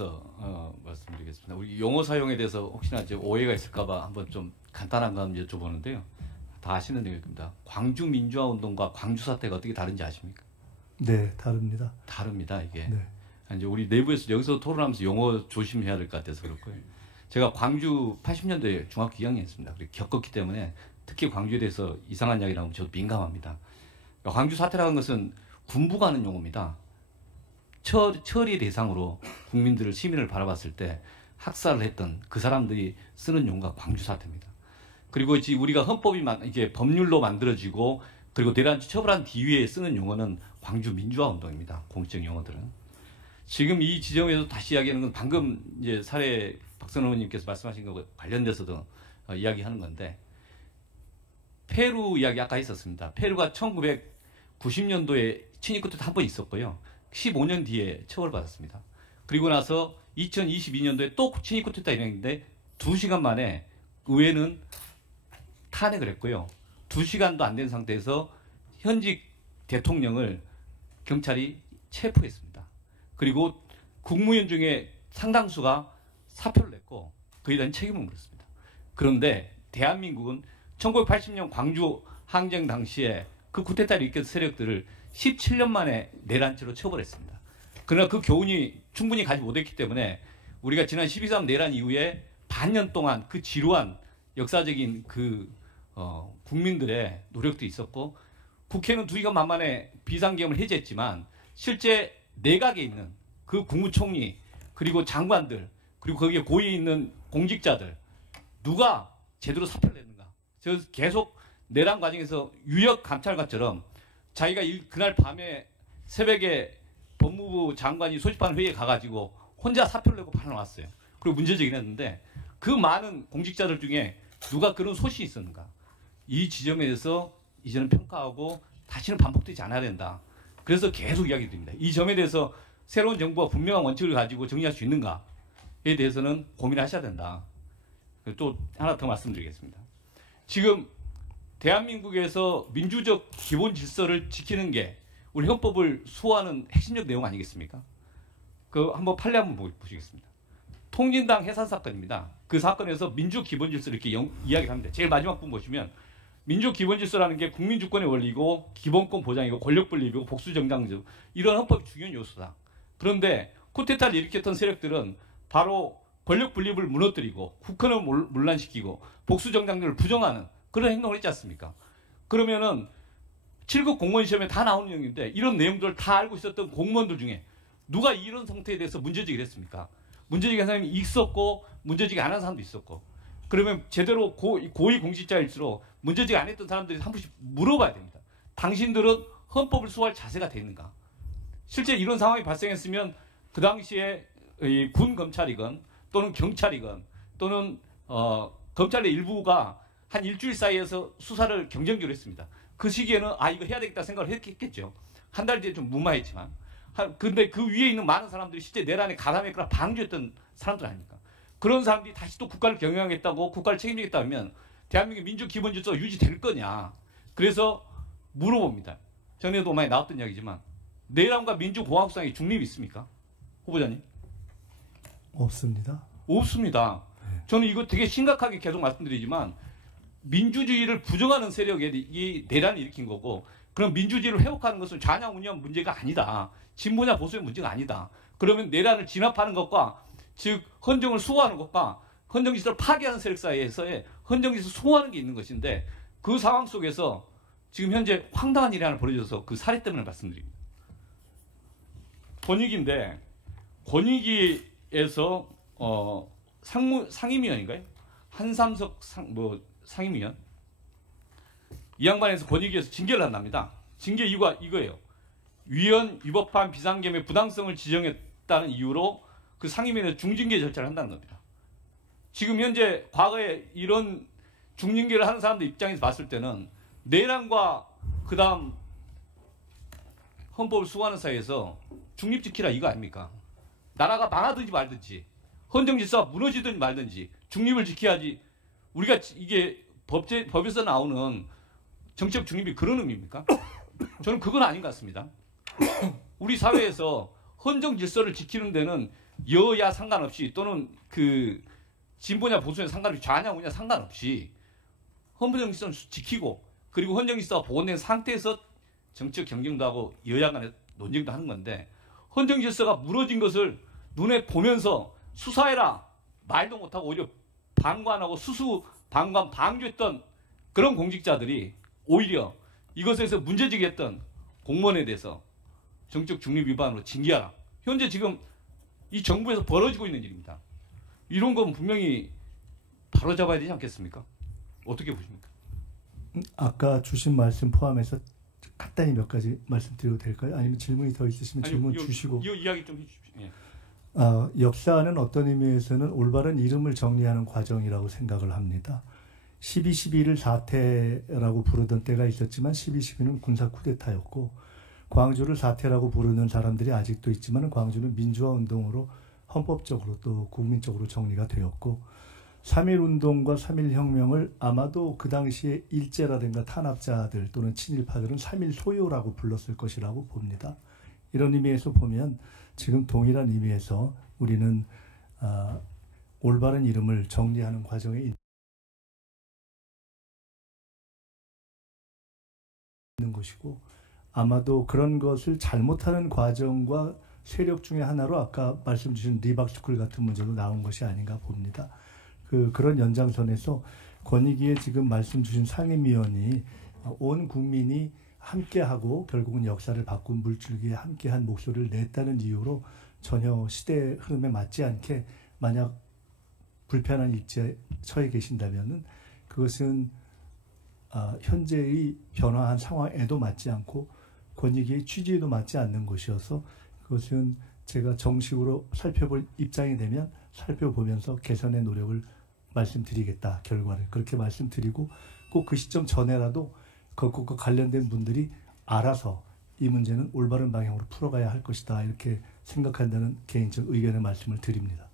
대해서 말씀드리겠습니다. 우리 용어 사용에 대해서 혹시나 이제 오해가 있을까봐 한번 좀 간단한 거 여쭤보는데요. 다 아시는 내용입니다. 광주 민주화 운동과 광주 사태가 어떻게 다른지 아십니까? 네, 다릅니다. 다릅니다, 이게. 네. 이제 우리 내부에서 여기서 토론하면서 용어 조심해야 될 것 같아서 그렇고요. 제가 광주 80년도에 중학교 2학년이었습니다. 그리고 겪었기 때문에 특히 광주에 대해서 이상한 이야기 나오면 저도 민감합니다. 광주 사태라는 것은 군부가 하는 용어입니다. 처리 대상으로 국민들을 시민을 바라봤을 때 학살을 했던 그 사람들이 쓰는 용어가 광주 사태입니다. 그리고 이제 우리가 헌법이 이게 법률로 만들어지고 그리고 대란주 처벌한 뒤에 쓰는 용어는 광주 민주화 운동입니다. 공식 용어들은. 지금 이 지점에서 다시 이야기하는 건 방금 이제 사례 박선호 의원님께서 말씀하신 거 관련돼서도 이야기하는 건데 페루 이야기 아까 있었습니다. 페루가 1990년도에 친위 쿠데타 한 번 있었고요. 15년 뒤에 처벌받았습니다. 그리고 나서 2022년도에 또 친위 쿠데타 일행인데 2시간 만에 의회는 탄핵을 했고요. 2시간도 안 된 상태에서 현직 대통령을 경찰이 체포했습니다. 그리고 국무위원 중에 상당수가 사표를 냈고 그에 대한 책임을 물었습니다. 그런데 대한민국은 1980년 광주 항쟁 당시에 그 쿠데타를 일으킨 세력들을 17년 만에 내란죄로 처벌했습니다. 그러나 그 교훈이 충분히 가지 못했기 때문에 우리가 지난 12.3 내란 이후에 반년 동안 그 지루한 역사적인 국민들의 노력도 있었고 국회는 2시간 만에 비상계엄을 해제했지만 실제 내각에 있는 그 국무총리 그리고 장관들 그리고 거기에 고위에 있는 공직자들 누가 제대로 사표를 냈는가. 저 계속 내란 과정에서 유역 감찰관처럼 자기가 그날 밤에 새벽에 법무부 장관이 소집하는 회의에 가가지고 혼자 사표를 내고 바로 나왔어요. 그리고 문제제기를 했는데 그 많은 공직자들 중에 누가 그런 소신이 있었는가. 이 지점에 대해서 이제는 평가하고 다시는 반복되지 않아야 된다. 그래서 계속 이야기 드립니다. 이 점에 대해서 새로운 정부가 분명한 원칙을 가지고 정리할 수 있는가에 대해서는 고민하셔야 된다. 또 하나 더 말씀드리겠습니다. 지금 대한민국에서 민주적 기본 질서를 지키는 게 우리 헌법을 수호하는 핵심적 내용 아니겠습니까? 한번 판례 한번 보시겠습니다. 통진당 해산 사건입니다. 그 사건에서 민주 기본 질서를 이렇게 이야기를 합니다. 제일 마지막 부분 보시면 민주 기본 질서라는 게 국민 주권의 원리고 기본권 보장이고 권력 분립이고 복수 정당적 이런 헌법이 중요한 요소다. 그런데 쿠데타를 일으켰던 세력들은 바로 권력 분립을 무너뜨리고 국헌을 문란시키고 복수 정당들을 부정하는 그런 행동을 했지 않습니까? 그러면은 7급 공무원 시험에 다 나오는 내용인데 이런 내용들을 다 알고 있었던 공무원들 중에 누가 이런 상태에 대해서 문제제기를 했습니까? 문제제기한 사람이 있었고 문제제기 안 한 사람도 있었고 그러면 제대로 고위 공직자일수록 문제제기 안 했던 사람들이 한 번씩 물어봐야 됩니다. 당신들은 헌법을 수호할 자세가 돼 있는가? 실제 이런 상황이 발생했으면 그 당시에 군 검찰이건 또는 경찰이건 또는 검찰의 일부가 한 일주일 사이에서 수사를 경쟁적으로 했습니다. 그 시기에는 이거 해야 되겠다 생각을 했겠죠. 한 달 뒤에 좀 무마했지만. 근데 그 위에 있는 많은 사람들이 실제 내란에 가담했거나 방조했던 사람들 아닙니까? 그런 사람들이 다시 또 국가를 경영하겠다고 국가를 책임지겠다 하면 대한민국의 민주 기본 질서가 유지될 거냐. 그래서 물어봅니다. 전에도 많이 나왔던 이야기지만 내란과 민주공화국상의 중립이 있습니까? 후보자님? 없습니다. 없습니다. 네. 저는 이거 되게 심각하게 계속 말씀드리지만 민주주의를 부정하는 세력이 내란을 일으킨 거고 그럼 민주주의를 회복하는 것은 좌냐 우냐 문제가 아니다. 진보냐 보수의 문제가 아니다. 그러면 내란을 진압하는 것과 즉 헌정을 수호하는 것과 헌정질서를 파괴하는 세력 사이에서의 헌정질서를 수호하는 게 있는 것인데 그 상황 속에서 지금 현재 황당한 일이 하나 벌어져서 그 사례 때문에 말씀드립니다. 권익위인데 권익위에서 상임위원인가요? 한삼석 상임위원 이 양반에서 권익위에서 징계를 한답니다. 징계 이유가 이거예요. 위헌 위법한 비상계엄의 부당성을 지정했다는 이유로 그 상임위원회에서 중징계 절차를 한다는 겁니다. 지금 현재 과거에 이런 중징계를 하는 사람들 입장에서 봤을 때는 내란과 그 다음 헌법을 수호하는 사이에서 중립 지키라 이거 아닙니까? 나라가 망하든지 말든지 헌정 질서가 무너지든지 말든지 중립을 지켜야지. 우리가 이게 법에서 나오는 정치적 중립이 그런 의미입니까? 저는 그건 아닌 것 같습니다. 우리 사회에서 헌정 질서를 지키는 데는 여야 상관없이 또는 그 진보냐 보수냐 상관없이 좌냐 우냐 상관없이 헌법 정신을 지키고 그리고 헌정 질서가 보존된 상태에서 정치적 경쟁도 하고 여야 간의 논쟁도 하는 건데 헌정 질서가 무너진 것을 눈에 보면서 수사해라 말도 못하고 오히려 방관하고 수수 방관 방조했던 그런 공직자들이 오히려 이것에서 문제제기했던 공무원에 대해서 정적 중립 위반으로 징계하라. 현재 지금 이 정부에서 벌어지고 있는 일입니다. 이런 건 분명히 바로잡아야 되지 않겠습니까? 어떻게 보십니까? 아까 주신 말씀 포함해서 간단히 몇 가지 말씀드려도 될까요? 아니면 질문이 더 있으시면 질문 주시고. 이 이야기 좀 해주십시오. 예. 역사는 어떤 의미에서는 올바른 이름을 정리하는 과정이라고 생각을 합니다. 12.12를 사태라고 부르던 때가 있었지만 12.12는 군사 쿠데타였고 광주를 사태라고 부르는 사람들이 아직도 있지만 광주는 민주화 운동으로 헌법적으로 또 국민적으로 정리가 되었고 3.1운동과 3.1혁명을 아마도 그 당시에 일제라든가 탄압자들 또는 친일파들은 3.1 소요라고 불렀을 것이라고 봅니다. 이런 의미에서 보면 지금 동일한 의미에서 우리는 올바른 이름을 정리하는 과정에 있는 것이고 아마도 그런 것을 잘못하는 과정과 세력 중에 하나로 아까 말씀 주신 리박스쿨 같은 문제도 나온 것이 아닌가 봅니다. 그런 연장선에서 권익위에 지금 말씀 주신 상임위원이 온 국민이 함께하고 결국은 역사를 바꾼 물줄기에 함께한 목소리를 냈다는 이유로 전혀 시대 흐름에 맞지 않게 만약 불편한 일지에 처해 계신다면은 그것은 현재의 변화한 상황에도 맞지 않고 권익위의 취지에도 맞지 않는 것이어서 그것은 제가 정식으로 살펴볼 입장이 되면 살펴보면서 개선의 노력을 말씀드리겠다. 결과를 그렇게 말씀드리고 꼭 그 시점 전에라도 그것과 관련된 분들이 알아서 이 문제는 올바른 방향으로 풀어가야 할 것이다. 이렇게 생각한다는 개인적 의견의 말씀을 드립니다.